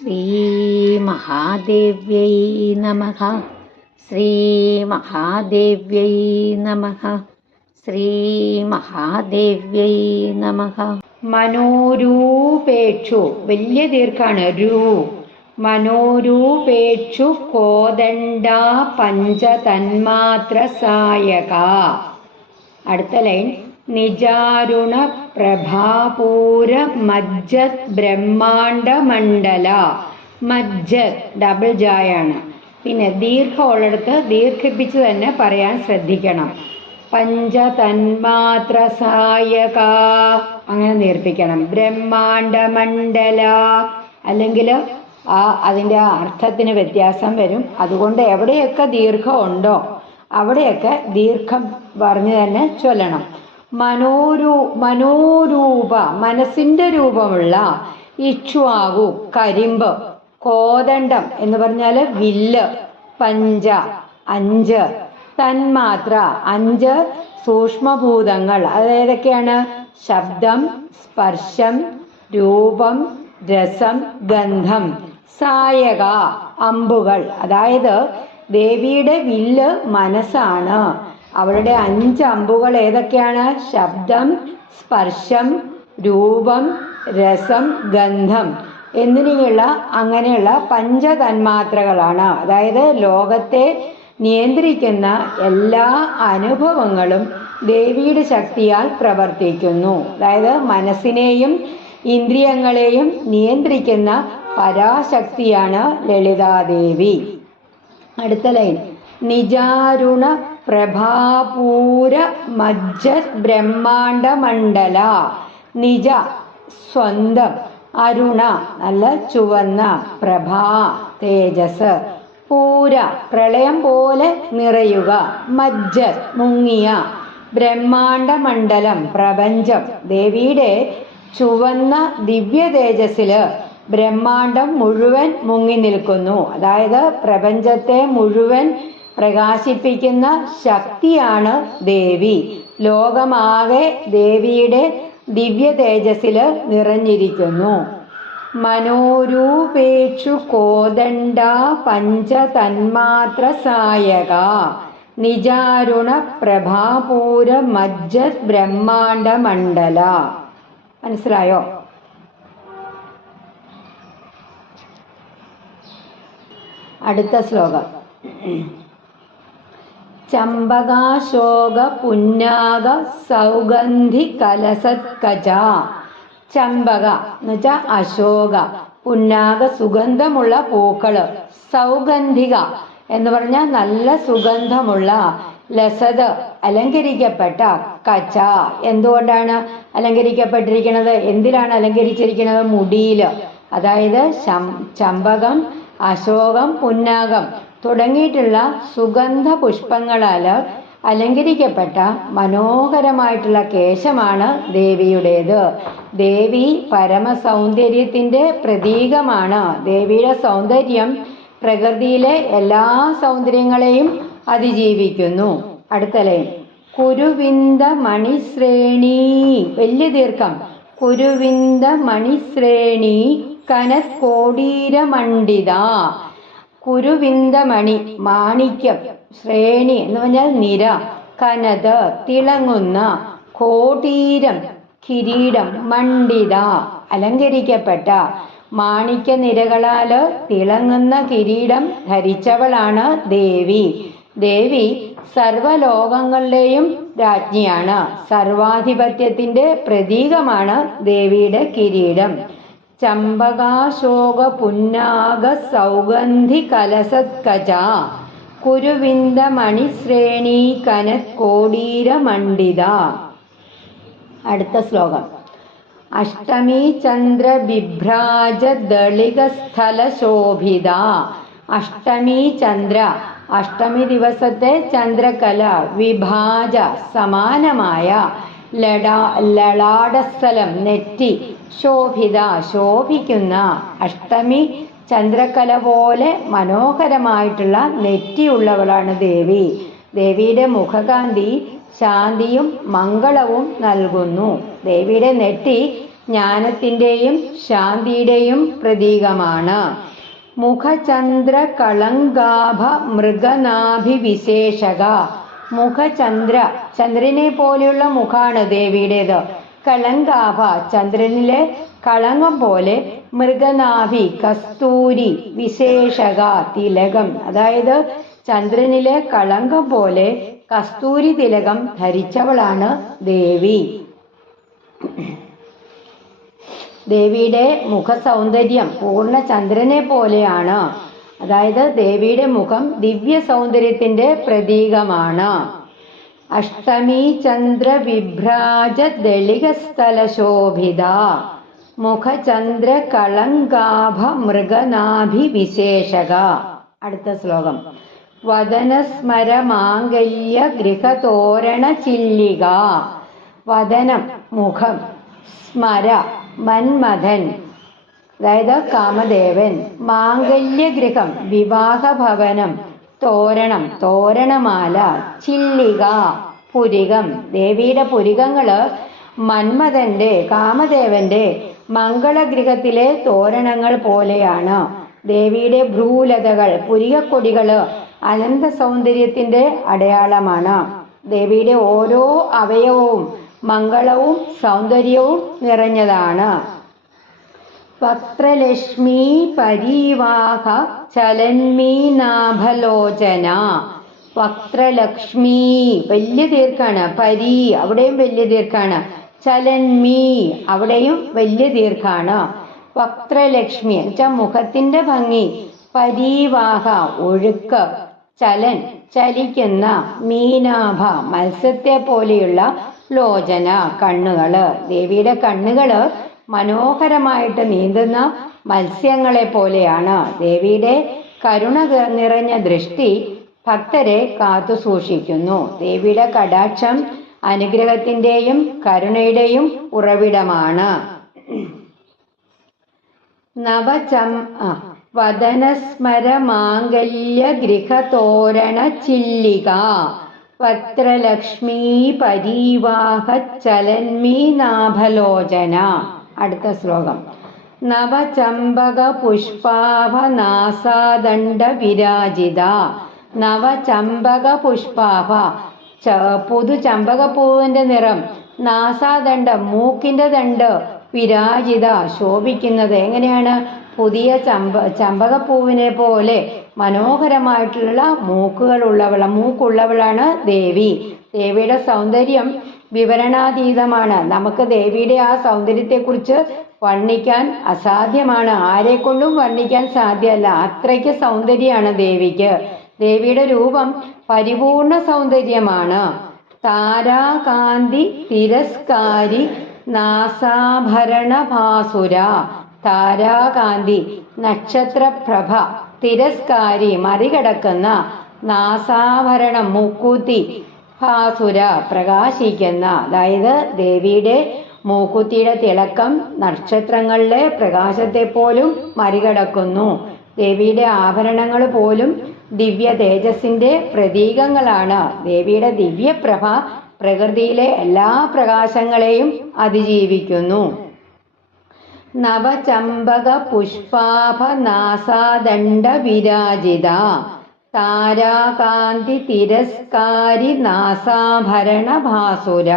ശ്രീമഹാദേവ്യൈ നമഃ. ശ്രീമഹാദേവ്യൈ നമഃ. ശ്രീമഹാദേവ്യൈ നമഃ. മനോരൂപേക്ഷു, വലിയ ദീർഘാണ് രൂ. മനോരൂപേക്ഷു കോദണ്ഡ പഞ്ചതന്മാത്ര സായക. അടുത്ത ലൈൻ നിജാരുണ പ്രഭാപൂര മജ്ജത് ബ്രഹ്മാണ്ഡ മണ്ഡല. മജ്ജത് ഡബിൾ ജായാണ്. പിന്നെ ദീർഘമുള്ളിടത്ത് ദീർഘിപ്പിച്ച് തന്നെ പറയാൻ ശ്രദ്ധിക്കണം. പഞ്ചതന്മാത്ര സായക അങ്ങനെ ദീർഘിക്കണം. ബ്രഹ്മാണ്ഡ മണ്ഡല അല്ലെങ്കിൽ അതിൻ്റെ അർത്ഥത്തിന് വ്യത്യാസം വരും. അതുകൊണ്ട് എവിടെയൊക്കെ ദീർഘം ഉണ്ടോ അവിടെയൊക്കെ ദീർഘം പറഞ്ഞ് തന്നെ ചൊല്ലണം. മനോരൂപ മനസ്സിൻ്റെ രൂപമുള്ള, ഇക്ഷ്വാകു കരിമ്പ്, കോദണ്ഡം എന്ന് പറഞ്ഞാൽ വില്ല്, പഞ്ച അഞ്ച്, തന്മാത്ര അഞ്ച് സൂക്ഷ്മഭൂതങ്ങൾ. അതേതൊക്കെയാണ്? ശബ്ദം, സ്പർശം, രൂപം, രസം, ഗന്ധം. സായക അമ്പുകൾ. അതായത് ദേവിയുടെ വില്ല് മനസ്സാണ്. അവളുടെ 5 അമ്പുകൾ ഏതൊക്കെയാണ്? ശബ്ദം, സ്പർശം, രൂപം, രസം, ഗന്ധം എന്നിങ്ങനെയുള്ള അങ്ങനെയുള്ള പഞ്ചതന്മാത്രകളാണ്. അതായത് ലോകത്തെ നിയന്ത്രിക്കുന്ന എല്ലാ അനുഭവങ്ങളും ദേവിയുടെ ശക്തിയാൽ പ്രവർത്തിക്കുന്നു. അതായത് മനസ്സിനെയും ഇന്ദ്രിയങ്ങളെയും നിയന്ത്രിക്കുന്ന പരാശക്തിയാണ് ലളിതാദേവി. അടുത്ത ലൈൻ നിജാരുണ പ്രഭാപൂര മജ്ജത് ബ്രഹ്മാണ്ഡ മണ്ഡല. നിജ സ്വന്തം, അരുണ നല്ല ചുവന്ന, പ്രഭാ തേജസ്, പൂര പ്രളയം പോലെ നിറയുക, മജ്ജത് മുങ്ങിയ, ബ്രഹ്മാണ്ഡ മണ്ഡലം പ്രപഞ്ചം. ദേവിയുടെ ചുവന്ന ദിവ്യ തേജസ്സില് ബ്രഹ്മാണ്ഡം മുഴുവൻ മുങ്ങി നിൽക്കുന്നു. അതായത് പ്രപഞ്ചത്തെ മുഴുവൻ പ്രകാശിപ്പിക്കുന്ന ശക്തിയാണ് ദേവി. ലോകമാകെ ദേവിയുടെ ദിവ്യ തേജസ്സില് നിറഞ്ഞിരിക്കുന്നു. മനോരൂപേക്ഷു കോദണ്ഡ പഞ്ചതന്മാത്ര സായക നിജാരുണ പ്രഭാപൂര മജ്ജത് ബ്രഹ്മാണ്ഡ മണ്ഡല. മനസ്സിലായോ? അടുത്ത ശ്ലോകം ചമ്പകാശോക പുന്നാക സൗഗന്ധി കലസത്കജ. ചമ്പക എന്ന് വെച്ചാൽ അശോക, പുന്നാക സുഗന്ധമുള്ള പൂക്കള്, സൗഗന്ധിക എന്ന് പറഞ്ഞാൽ നല്ല സുഗന്ധമുള്ള, ലസത് അലങ്കരിക്കപ്പെട്ട, കച എന്തുകൊണ്ടാണ് അലങ്കരിക്കപ്പെട്ടിരിക്കുന്നത്? എന്തിലാണ് അലങ്കരിച്ചിരിക്കുന്നത്? മുടിയില്. അതായത് ചമ്പകം, അശോകം, പുന്നാകം തുടങ്ങിയിട്ടുള്ള സുഗന്ധ പുഷ്പങ്ങളാൽ അലങ്കരിക്കപ്പെട്ട മനോഹരമായിട്ടുള്ള കേശമാണ് ദേവിയുടേത്. ദേവി പരമസൗന്ദര്യത്തിൻ്റെ പ്രതീകമാണ്. ദേവിയുടെ സൗന്ദര്യം പ്രകൃതിയിലെ എല്ലാ സൗന്ദര്യങ്ങളെയും അതിജീവിക്കുന്നു. അടുത്ത ലൈൻ കുരുവിന്ദ മണിശ്രേണി, വലിയ ദീർഘം, കുരുവിന്ദ മണിശ്രേണി കനത് കോടീര മണ്ഡിത. കുരുവിന്ദമണി മാണിക്യം, ശ്രേണി എന്ന് പറഞ്ഞാൽ നിര, കനത് തിളങ്ങുന്ന, കോടീരം കിരീടം, മണ്ഡിത അലങ്കരിക്കപ്പെട്ട, മാണിക്യ നിരകളാല് തിളങ്ങുന്ന കിരീടം ധരിച്ചവളാണ് ദേവി. ദേവി സർവലോകങ്ങളുടെയും രാജ്ഞിയാണ്. സർവാധിപത്യത്തിന്റെ പ്രതീകമാണ് ദേവിയുടെ കിരീടം. ചമ്പകാശോക പുന്നാക സൗഗന്ധി കലസത്കജ കുരുവിന്ദ മണിശ്രേണി കനത് കോടീര മണ്ഡിത. അടുത്ത ശ്ലോകം അഷ്ടമി ചന്ദ്ര ബിഭ്രാജ ദളിക സ്ഥല ശോഭിത. അഷ്ടമി ചന്ദ്ര, അഷ്ടമി ദിവസത്തെ ചന്ദ്രകല, വിഭാജ സമാനമായ, ലളാടസ്ഥലം നെറ്റി, ശോഭിത ശോഭിക്കുന്ന. അഷ്ടമി ചന്ദ്രകല പോലെ മനോഹരമായിട്ടുള്ള നെറ്റിയുള്ളവളാണ് ദേവി. ദേവിയുടെ മുഖകാന്തി ശാന്തിയും മംഗളവും നൽകുന്നു. ദേവിയുടെ നെറ്റി ജ്ഞാനത്തിൻ്റെയും ശാന്തിയുടെയും പ്രതീകമാണ്. മുഖചന്ദ്ര കളങ്കാഭ മൃഗനാഭിവിശേഷക. മുഖചന്ദ്ര, ചന്ദ്രനെ പോലെയുള്ള മുഖാണ് ദേവിയുടേത്. കളങ്കാഭ, ചന്ദ്രനിലെ കളങ്കം പോലെ. മൃഗനാഭി, കസ്തൂരി. വിശേഷക, തിലകം. അതായത് ചന്ദ്രനിലെ കളങ്കം പോലെ കസ്തൂരി തിലകം ധരിച്ചവളാണ് ദേവി. ദേവിയുടെ മുഖ സൗന്ദര്യം പൂർണ്ണ ചന്ദ്രനെ പോലെയാണ്. അതായത് ദേവിയുടെ മുഖം ദിവ്യ സൗന്ദര്യത്തിന്റെ പ്രതീകമാണ്. അഷ്ടമി ചന്ദ്ര വിഭ്രാജ ദളികസ്ഥല ശോഭിത. മുഖചന്ദ്ര കളങ്കാഭ മൃഗനാഭി വിശേഷക. അടുത്ത ശ്ലോകം. വദനസ്മര മാംഗല്യ ഗൃഹതോരണ ചില്ലിക. വദനം, മുഖം. സ്മര, മന്മഥൻ, അതായത് കാമദേവൻ. മാംഗല്യഗൃഹം, വിവാഹഭവനം. തോരണം, തോരണമാല. ചില്ലിക, പുരികം. ദേവിയുടെ പുരികങ്ങള് മന്മഥന്റെ, കാമദേവന്റെ മംഗളഗൃഹത്തിലെ തോരണങ്ങൾ പോലെയാണ്. ദേവിയുടെ ഭ്രൂലതകൾ, പുരികക്കൊടികള് അനന്ത സൗന്ദര്യത്തിന്റെ അടയാളമാണ്. ദേവിയുടെ ഓരോ അവയവവും മംഗളവും സൗന്ദര്യവും നിറഞ്ഞതാണ്. വക്ത്രലക്ഷ്മി പരീവാഹ ചലന്മീനാഭലോചന. വക്ത്രലക്ഷ്മി, വലിയ ദീർഘാണ്. പരി, അവിടെയും വലിയ ദീർഘാണ്. ചലന്മീ, അവിടെയും വലിയ ദീർഘാണ്. വക്ത്രലക്ഷ്മി എന്നുവെച്ചാൽ മുഖത്തിന്റെ ഭംഗി. പരീവാഹ, ഒഴുക്ക്. ചലൻ, ചലിക്കുന്ന. മീനാഭ, മത്സ്യത്തെ പോലെയുള്ള. ലോചന, കണ്ണുകള്. ദേവിയുടെ കണ്ണുകള് മനോഹരമായിട്ട് നീന്തുന്ന മത്സ്യങ്ങളെ പോലെയാണ്. ദേവിയുടെ കരുണ നിറഞ്ഞ ദൃഷ്ടി ഭക്തരെ കാത്തു സൂക്ഷിക്കുന്നു. ദേവിയുടെ കടാക്ഷം അനുഗ്രഹത്തിന്റെയും കരുണയുടെയും ഉറവിടമാണ്. വദനസ്മര മാംഗല്യ ഗൃഹതോരണ ചില്ലിക. വക്ത്രലക്ഷ്മീ പരീവാഹ ചലന്മീനാഭലോചന. അടുത്ത ശ്ലോകം. നവചമ്പക പുഷ്പാഭ നാസാദണ്ഡ വിരാജിത. നവചമ്പക പുഷ്പാഭ, പുതു ചമ്പകപ്പൂവിന്റെ നിറം. നാസാദണ്ഡം, മൂക്കിന്റെ ദണ്ട്. വിരാജിത, ശോഭിക്കുന്നത്. എങ്ങനെയാണ്? പുതിയ ചമ്പകപ്പൂവിനെ പോലെ മനോഹരമായിട്ടുള്ള മൂക്കുള്ളവളാണ് ദേവി. ദേവിയുടെ സൗന്ദര്യം വിവരണാതീതമാണ്. നമുക്ക് ദേവിയുടെ ആ സൗന്ദര്യത്തെക്കുറിച്ച് വർണ്ണിക്കാൻ അസാധ്യമാണ്. ആരെക്കൊണ്ടും വർണ്ണിക്കാൻ സാധ്യമല്ല. അത്രയ്ക്ക് സൗന്ദര്യമാണ് ദേവിക്ക്. ദേവിയുടെ രൂപം പരിപൂർണ സൗന്ദര്യമാണ്. താരാകാന്തി തിരസ്കാരി നാസാഭരണ ഭാസുര. താരാകാന്തി, നക്ഷത്രപ്രഭ. തിരസ്കാരി, മറികടക്കുന്ന. നാസാഭരണം, മൂക്കൂത്തി. ഭാസുര, പ്രകാശിക്കുന്ന. അതായത് ദേവിയുടെ മൂക്കുത്തിയുടെ തിളക്കം നക്ഷത്രങ്ങളിലെ പ്രകാശത്തെ പോലും മറികടക്കുന്നു. ദേവിയുടെ ആഭരണങ്ങൾ പോലും ദിവ്യ തേജസ്സിന്റെ പ്രതീകങ്ങളാണ്. ദേവിയുടെ ദിവ്യപ്രഭ പ്രകൃതിയിലെ എല്ലാ പ്രകാശങ്ങളെയും അതിജീവിക്കുന്നു. നവചമ്പക പുഷ്പാഭ നാസാദണ്ഡ വിരാജിത. താരാകാന്തി തിരസ്കാരി നാസാഭരണ ഭാസുര.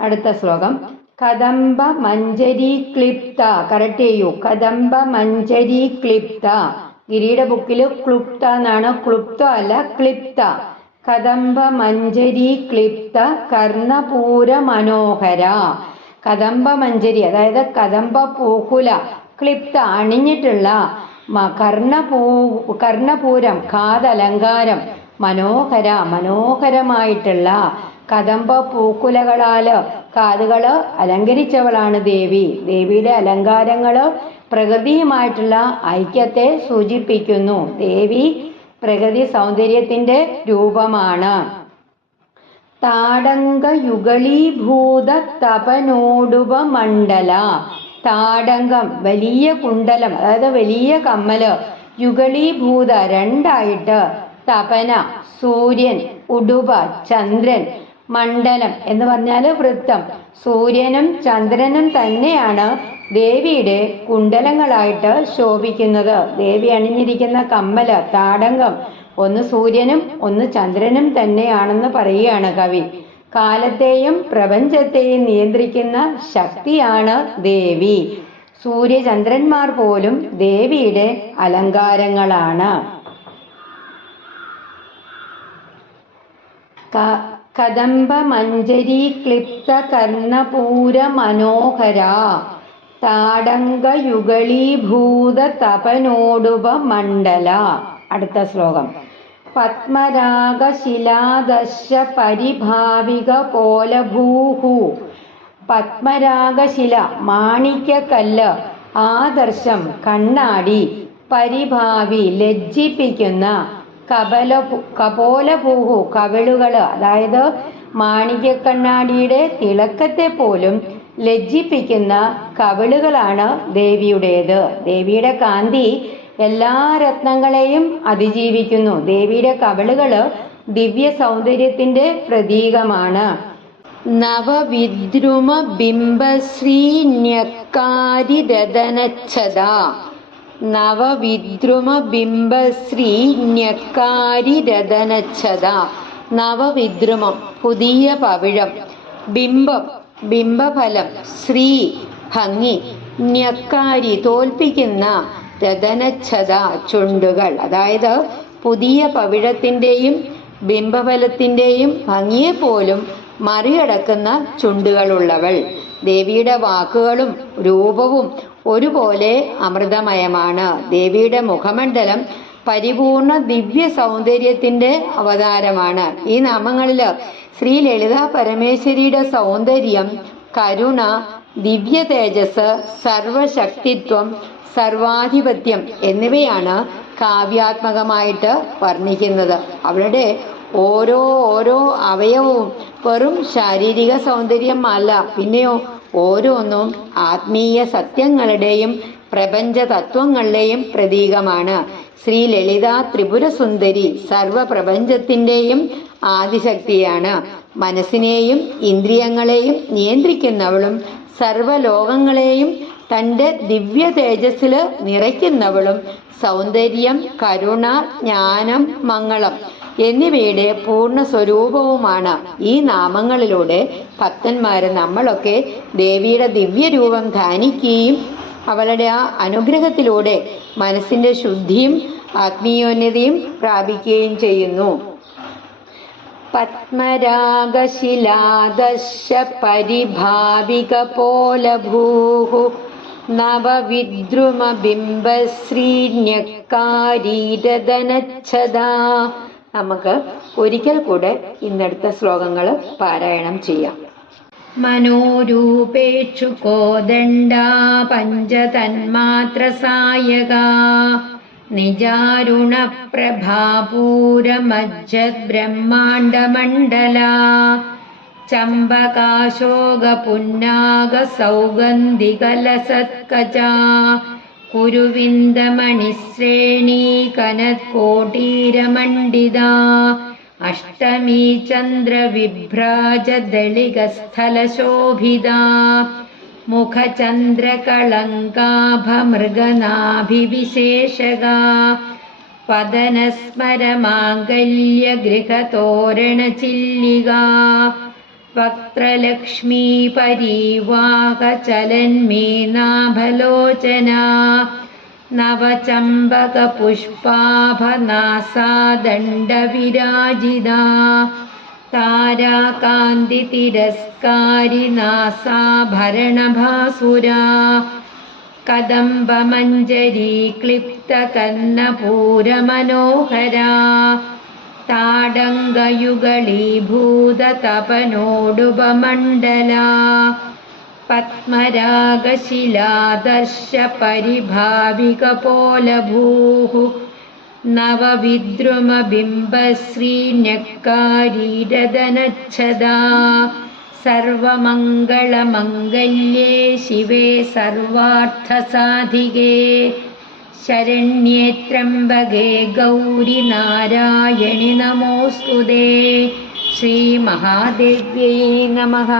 അടുത്ത ശ്ലോകം. കദംബ മഞ്ജരി ക്ലിപ്ത. കറക്റ്റ് ചെയ്യൂ. കദംബ മഞ്ജരി ക്ലിപ്ത. ഗിരിയുടെ ബുക്കിൽ ക്ലുപ്ത എന്നാണ്, ക്ലുപ്ത അല്ല, ക്ലിപ്ത. കദംബ മഞ്ജരി ക്ലിപ്ത കർണപൂര മനോഹര. കദംബ മഞ്ജരി, അതായത് കദംബ പൂക്കുല. ക്ലിപ്ത, അണിഞ്ഞിട്ടുള്ള. കർണപൂരം, കാതലങ്കാരം. മനോഹര, മനോഹരമായിട്ടുള്ള. കദംബ പൂക്കുലകളാല് കാതുകള് അലങ്കരിച്ചവളാണ് ദേവി. ദേവിയുടെ അലങ്കാരങ്ങള് പ്രകൃതിയുമായിട്ടുള്ള ഐക്യത്തെ സൂചിപ്പിക്കുന്നു. ദേവി പ്രകൃതി സൗന്ദര്യത്തിന്റെ രൂപമാണ്. താടങ്ക യുഗളീഭൂത തപനോടുപ മണ്ഡല. താടങ്കം, വലിയ കുണ്ടലം, അതായത് വലിയ കമ്മല്. യുഗളീഭൂത, രണ്ടായിട്ട്. തപന, സൂര്യൻ. ഉടുപ, ചന്ദ്രൻ. മണ്ഡലം എന്ന് പറഞ്ഞാൽ വൃത്തം. സൂര്യനും ചന്ദ്രനും തന്നെയാണ് ദേവിയുടെ കുണ്ടലങ്ങളായിട്ട് ശോഭിക്കുന്നത്. ദേവി അണിഞ്ഞിരിക്കുന്ന കമ്മല്, താടങ്കം ഒന്ന് സൂര്യനും ഒന്ന് ചന്ദ്രനും തന്നെയാണെന്ന് പറയുകയാണ് കവി. കാലത്തെയും പ്രപഞ്ചത്തെയും നിയന്ത്രിക്കുന്ന ശക്തിയാണ് ദേവി. സൂര്യചന്ദ്രന്മാർ പോലും ദേവിയുടെ അലങ്കാരങ്ങളാണ്. കദംബ മഞ്ജരി ക്ലിപ്ത കർണപൂര മനോഹര താടങ്കയുഗളീഭൂത തപനോടുപ മണ്ഡല. അടുത്ത ശ്ലോകം. പത്മരാഗശിലാദശ പരിഭാവിക പോലഭൂഹു. പത്മരാഗശില മാണിക്യക്കല്ല്, ആദർശം കണ്ണാടി, പരിഭാവി ലജ്ജിപ്പിക്കുന്ന, കപോലഭൂഹു കവിളുകള്, അതായത് മാണിക്യക്കണ്ണാടിയുടെ തിളക്കത്തെ പോലും ലജ്ജിപ്പിക്കുന്ന കവിളുകളാണ് ദേവിയുടേത്. ദേവിയുടെ കാന്തി എല്ലാ രത്നങ്ങളെയും അതിജീവിക്കുന്നു. ദേവിയുടെ കവിളുകള് ദിവ്യ സൗന്ദര്യത്തിന്റെ പ്രതീകമാണ്. നവവിദ്രുമ ബിംബശ്രീന്യക്കാരി രതനച്ഛദ. നവവിദ്രുമ ബിംബശ്രീന്യക്കാരി രതനച്ഛദ. നവവിദ്രുമം പുതിയ പവിഴം, ബിംബം ബിംബഫലം, ശ്രീ ഭംഗി, ന്യക്കാരി തോൽപ്പിക്കുന്ന, രതനച്ഛദ ചുണ്ടുകൾ, അതായത് പുതിയ പവിഴത്തിൻ്റെയും ബിംബഫലത്തിൻ്റെയും ഭംഗിയെപ്പോലും മറികടക്കുന്ന ചുണ്ടുകളുള്ളവൾ. ദേവിയുടെ വാക്കുകളും രൂപവും ഒരുപോലെ അമൃതമയമാണ്. ദേവിയുടെ മുഖമണ്ഡലം പരിപൂർണ ദിവ്യ സൗന്ദര്യത്തിന്റെ അവതാരമാണ്. ഈ നാമങ്ങളിൽ ശ്രീ ലളിതാ പരമേശ്വരിയുടെ സൗന്ദര്യം, കരുണ, ദിവ്യ തേജസ്, സർവശക്തിത്വം, സർവാധിപത്യം എന്നിവയാണ് കാവ്യാത്മകമായിട്ട് വർണ്ണിക്കുന്നത്. അവളുടെ ഓരോ അവയവവും വെറും ശാരീരിക സൗന്ദര്യം അല്ല, പിന്നെയോ ഓരോന്നും ആത്മീയ സത്യങ്ങളുടെയും പ്രപഞ്ച തത്വങ്ങളുടെയും പ്രതീകമാണ്. ശ്രീ ലളിത ത്രിപുരസുന്ദരി സർവപ്രപഞ്ചത്തിൻ്റെയും ആദിശക്തിയാണ്. മനസ്സിനെയും ഇന്ദ്രിയങ്ങളെയും നിയന്ത്രിക്കുന്നവളും സർവലോകങ്ങളെയും തൻ്റെ ദിവ്യ തേജസ്സിൽ നിറയ്ക്കുന്നവളും സൗന്ദര്യം, കരുണ, ജ്ഞാനം, മംഗളം എന്നിവയുടെ പൂർണ്ണ സ്വരൂപവുമാണ്. ഈ നാമങ്ങളിലൂടെ ഭക്തന്മാര് നമ്മളൊക്കെ ദേവിയുടെ ദിവ്യരൂപം ധ്യാനിക്കുകയും അവളുടെ ആ അനുഗ്രഹത്തിലൂടെ മനസ്സിന്റെ ശുദ്ധിയും ആത്മീയോന്നതിയും പ്രാപിക്കുകയും ചെയ്യുന്നു. പത്മരാഗശിലാദശ പരിഭാവിക പോലഭൂഹു നവവിദ്രുമ ബിംബശ്രീന്യക്കാരീരതനച്ഛദ. നമുക്ക് ഒരിക്കൽ കൂടെ ഇന്നടുത്ത ശ്ലോകങ്ങൾ പാരായണം ചെയ്യാം. മനോരൂപേക്ഷു കോദണ്ഡാ പഞ്ചതന്മാത്ര സായക നിജാരുണ പ്രഭാപൂരമജ്ജത് ബ്രഹ്മാണ്ഡമണ്ഡല ചമ്പകാശോക പുന്നാഗ സൗഗന്ധികലസത്കജ കുരുവിന്ദമണിശ്രേണീ കനത്കോട്ടീരമണ്ഡിത അഷ്ടമീ ചന്ദ്രവിഭ്രാജദളികസ്ഥലശോഭിത മുഖചന്ദ്രകളങ്കാഭമൃഗനാഭിവിശേഷക പദനസ്മരമാംഗല്യഗൃഹതോരണചില്ലിക വക്ത്രലക്ഷ്മീ പരീവാഹചലന്മീനാഭലോചന നവചമ്പകപുഷ്പാഭനാസാദണ്ഡവിരാജിത താരാകാന്തിതിരസ്കാരി നാസാഭരണഭാസുരാ കദംബമഞ്ജരീ ക്ലിപ്തകർണപൂരമനോഹരാ താടങ്കയുഗളീഭൂതതപനോടുപമണ്ഡലാ പത്മരാഗശിലാദർശ പരിഭാവികപോലഭൂഹു നവവിദ്രുമബിംബശ്രീന്യക്കാരീരതനച്ഛദാ സർവമംഗളമംഗല്യേ ശിവേ സർവാർത്ഥസാധികേ ശരണ്യേ ത്രംബകേ ഗൗരി നാരായണി നമോസ്തുതേ ശ്രീ മഹാദേവ്യൈ നമഃ.